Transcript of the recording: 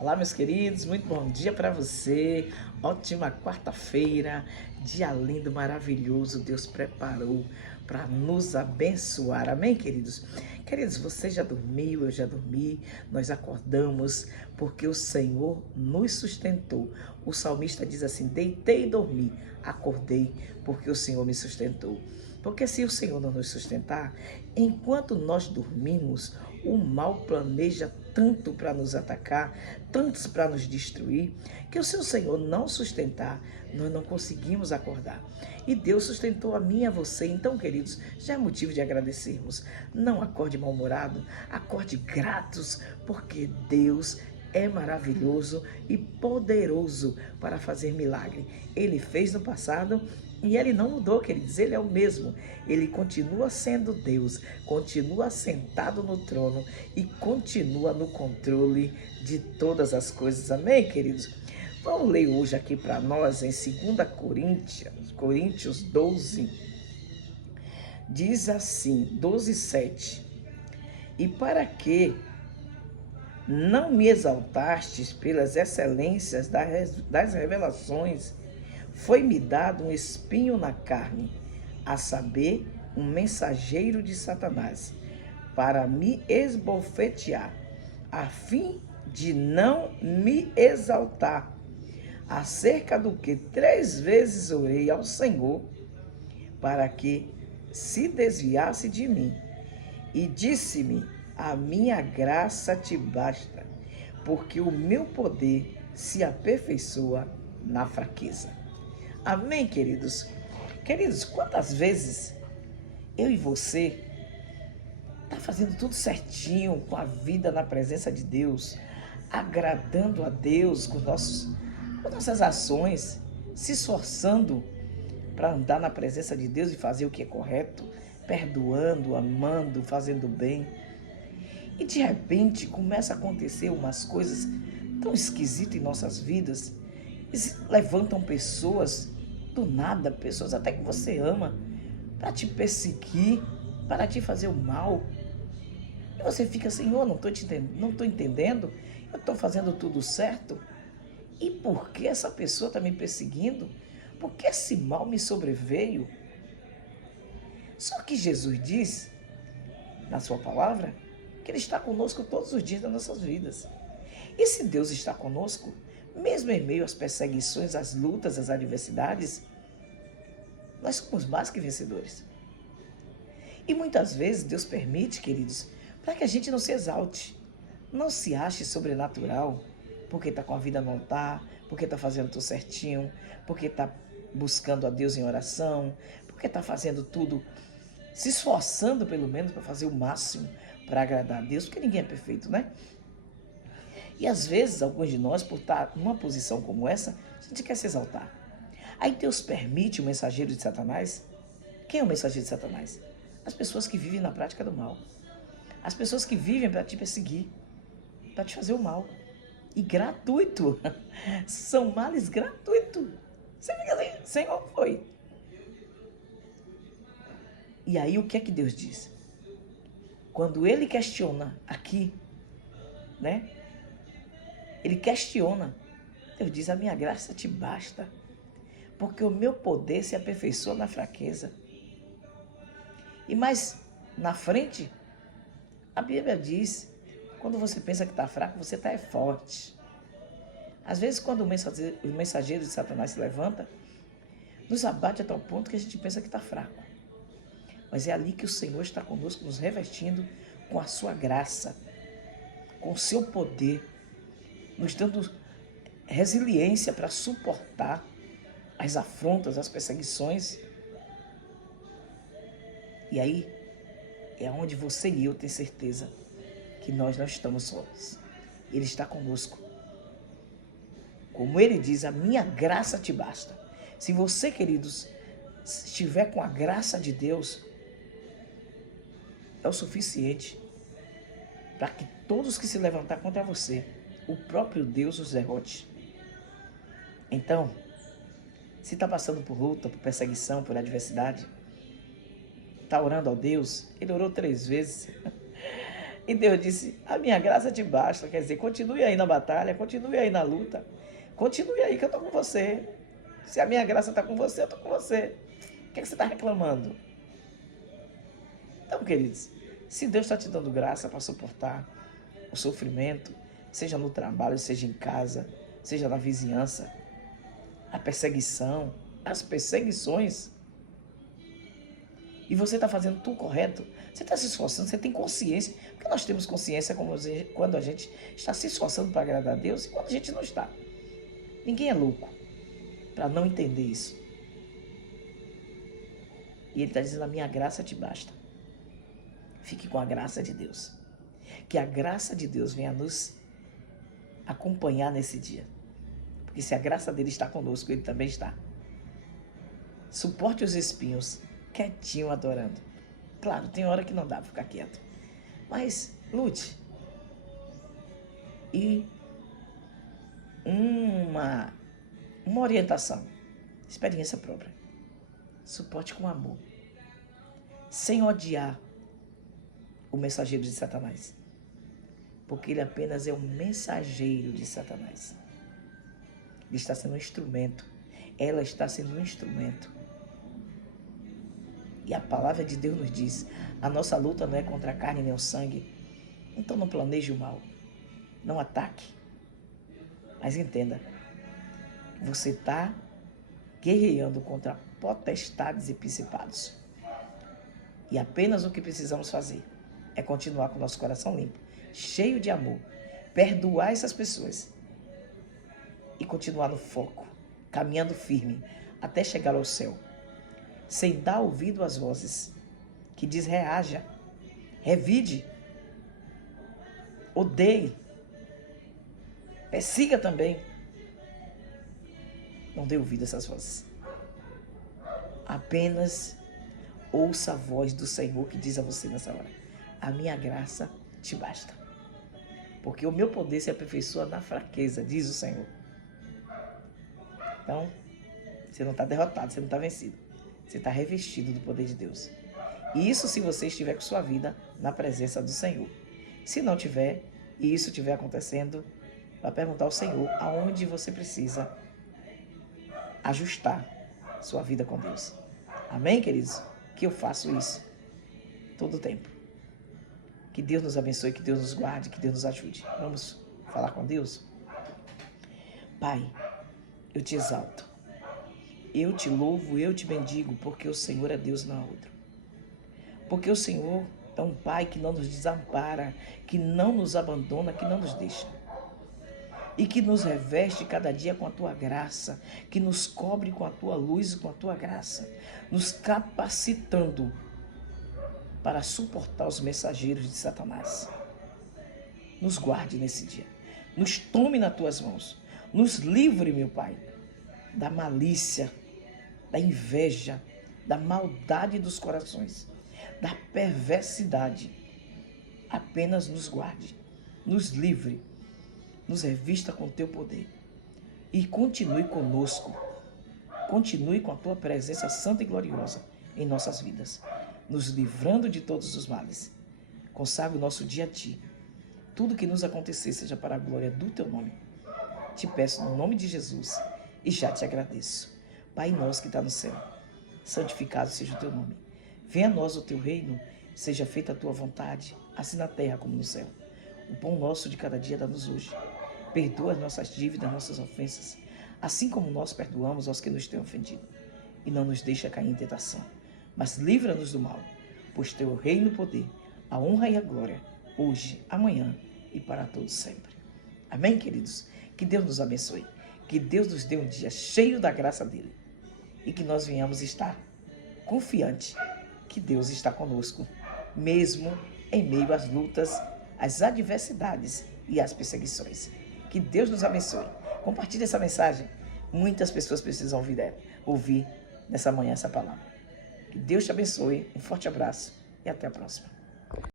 Olá, meus queridos, muito bom dia para você. Ótima quarta-feira, dia lindo, maravilhoso. Deus preparou para nos abençoar. Amém, queridos? Queridos, você já dormiu, eu já dormi. Nós acordamos porque o Senhor nos sustentou. O salmista diz assim: deitei e dormi, acordei porque o Senhor me sustentou. Porque se o Senhor não nos sustentar, enquanto nós dormimos, o mal planeja tanto para nos atacar, tantos para nos destruir, que se o Senhor não sustentar, nós não conseguimos acordar. E Deus sustentou a mim e a você. Então, queridos, já é motivo de agradecermos. Não acorde mal-humorado, acorde gratos, porque Deus é maravilhoso e poderoso para fazer milagre. Ele fez no passado e ele não mudou, queridos, ele é o mesmo. Ele continua sendo Deus, continua sentado no trono e continua no controle de todas as coisas. Amém, queridos? Vamos ler hoje aqui para nós em 2 Coríntios 12. Diz assim, 12:7. E para que não me exaltastes pelas excelências das revelações, foi-me dado um espinho na carne, a saber, um mensageiro de Satanás, para me esbofetear, a fim de não me exaltar, acerca do que 3 vezes orei ao Senhor, para que se desviasse de mim. E disse-me: a minha graça te basta, porque o meu poder se aperfeiçoa na fraqueza. Amém, queridos? Queridos, quantas vezes eu e você tá fazendo tudo certinho, com a vida na presença de Deus, agradando a Deus com nossas ações, se esforçando para andar na presença de Deus e fazer o que é correto, perdoando, amando, fazendo bem. E de repente começa a acontecer umas coisas tão esquisitas em nossas vidas. E levantam pessoas do nada, pessoas até que você ama, para te perseguir, para te fazer o mal. E você fica, Senhor, não estou entendendo, eu estou fazendo tudo certo. E por que essa pessoa está me perseguindo? Por que esse mal me sobreveio? Só que Jesus diz, na sua palavra, que Ele está conosco todos os dias das nossas vidas. E se Deus está conosco, mesmo em meio às perseguições, às lutas, às adversidades, nós somos mais que vencedores. E muitas vezes Deus permite, queridos, para que a gente não se exalte, não se ache sobrenatural, porque está com a vida no altar, porque está fazendo tudo certinho, porque está buscando a Deus em oração, porque está fazendo tudo, se esforçando pelo menos para fazer o máximo para agradar a Deus, porque ninguém é perfeito, né? E às vezes, alguns de nós, por estar numa posição como essa, a gente quer se exaltar. Aí Deus permite o mensageiro de Satanás. Quem é o mensageiro de Satanás? As pessoas que vivem na prática do mal. As pessoas que vivem para te perseguir, para te fazer o mal. E gratuito. São males gratuitos. Você fica assim, Senhor, foi. E aí o que é que Deus diz? Quando ele questiona aqui, né? Ele questiona. Deus diz, a minha graça te basta, porque o meu poder se aperfeiçoa na fraqueza. E mais na frente, a Bíblia diz, quando você pensa que está fraco, você está forte. Às vezes, quando o mensageiro de Satanás se levanta, nos abate a tal ponto que a gente pensa que está fraco. Mas é ali que o Senhor está conosco, nos revestindo com a sua graça, com o seu poder, nos dando resiliência para suportar as afrontas, as perseguições. E aí é onde você e eu temos certeza que nós não estamos sós. Ele está conosco. Como ele diz, a minha graça te basta. Se você, queridos, estiver com a graça de Deus, é o suficiente para que todos que se levantar contra você, o próprio Deus os derrote. Então, se está passando por luta, por perseguição, por adversidade, está orando ao Deus, ele orou 3 vezes. E Deus disse, a minha graça te basta. Quer dizer, continue aí na batalha, continue aí na luta. Continue aí que eu estou com você. Se a minha graça está com você, eu estou com você. O que você está reclamando? Então, queridos, se Deus está te dando graça para suportar o sofrimento, seja no trabalho, seja em casa, seja na vizinhança, a perseguição, as perseguições, e você está fazendo tudo correto, você está se esforçando, você tem consciência, porque nós temos consciência quando a gente está se esforçando para agradar a Deus e quando a gente não está. Ninguém é louco para não entender isso. E Ele está dizendo, a minha graça te basta. Fique com a graça de Deus. Que a graça de Deus venha nos acompanhar nesse dia. Porque se a graça dele está conosco, ele também está. Suporte os espinhos, quietinho, adorando. Claro, tem hora que não dá para ficar quieto. Mas lute. E uma orientação, experiência própria. Suporte com amor. Sem odiar o mensageiro de Satanás. Porque ele apenas é um mensageiro de Satanás. Ele está sendo um instrumento. Ela está sendo um instrumento. E a palavra de Deus nos diz, a nossa luta não é contra a carne nem o sangue. Então não planeje o mal. Não ataque. Mas entenda, você está guerreando contra potestades e principados. E apenas o que precisamos fazer é continuar com o nosso coração limpo, cheio de amor, perdoar essas pessoas e continuar no foco, caminhando firme até chegar ao céu, sem dar ouvido às vozes que diz reaja, revide, odeie, persiga também. Não dê ouvido a essas vozes. Apenas ouça a voz do Senhor que diz a você nessa hora, a minha graça te basta. Porque o meu poder se aperfeiçoa na fraqueza, diz o Senhor. Então, você não está derrotado, você não está vencido. Você está revestido do poder de Deus. E isso se você estiver com sua vida na presença do Senhor. Se não tiver, e isso estiver acontecendo, vai perguntar ao Senhor aonde você precisa ajustar sua vida com Deus. Amém, queridos? Que eu faço isso todo o tempo. Que Deus nos abençoe, que Deus nos guarde, que Deus nos ajude. Vamos falar com Deus? Pai, eu te exalto. Eu te louvo, eu te bendigo, porque o Senhor é Deus, não há outro. Porque o Senhor é um Pai que não nos desampara, que não nos abandona, que não nos deixa. E que nos reveste cada dia com a tua graça, que nos cobre com a tua luz e com a tua graça, nos capacitando para suportar os mensageiros de Satanás. Nos guarde nesse dia, nos tome nas tuas mãos, nos livre, meu Pai, da malícia, da inveja, da maldade dos corações, da perversidade. Apenas nos guarde, nos livre, nos revista com o teu poder e continue conosco. Continue com a tua presença santa e gloriosa em nossas vidas, nos livrando de todos os males. Consagre o nosso dia a ti. Tudo que nos acontecer seja para a glória do teu nome. Te peço no nome de Jesus e já te agradeço. Pai nosso que está no céu, santificado seja o teu nome. Venha a nós o teu reino, seja feita a tua vontade, assim na terra como no céu. O pão nosso de cada dia dá-nos hoje. Perdoa as nossas dívidas, nossas ofensas, assim como nós perdoamos aos que nos têm ofendido. E não nos deixa cair em tentação, mas livra-nos do mal, pois teu reino e o poder, a honra e a glória, hoje, amanhã e para todos sempre. Amém, queridos? Que Deus nos abençoe, que Deus nos dê um dia cheio da graça dele e que nós venhamos estar confiante que Deus está conosco, mesmo em meio às lutas, às adversidades e às perseguições. Que Deus nos abençoe. Compartilhe essa mensagem. Muitas pessoas precisam ouvir nessa manhã essa palavra. Que Deus te abençoe. Um forte abraço e até a próxima.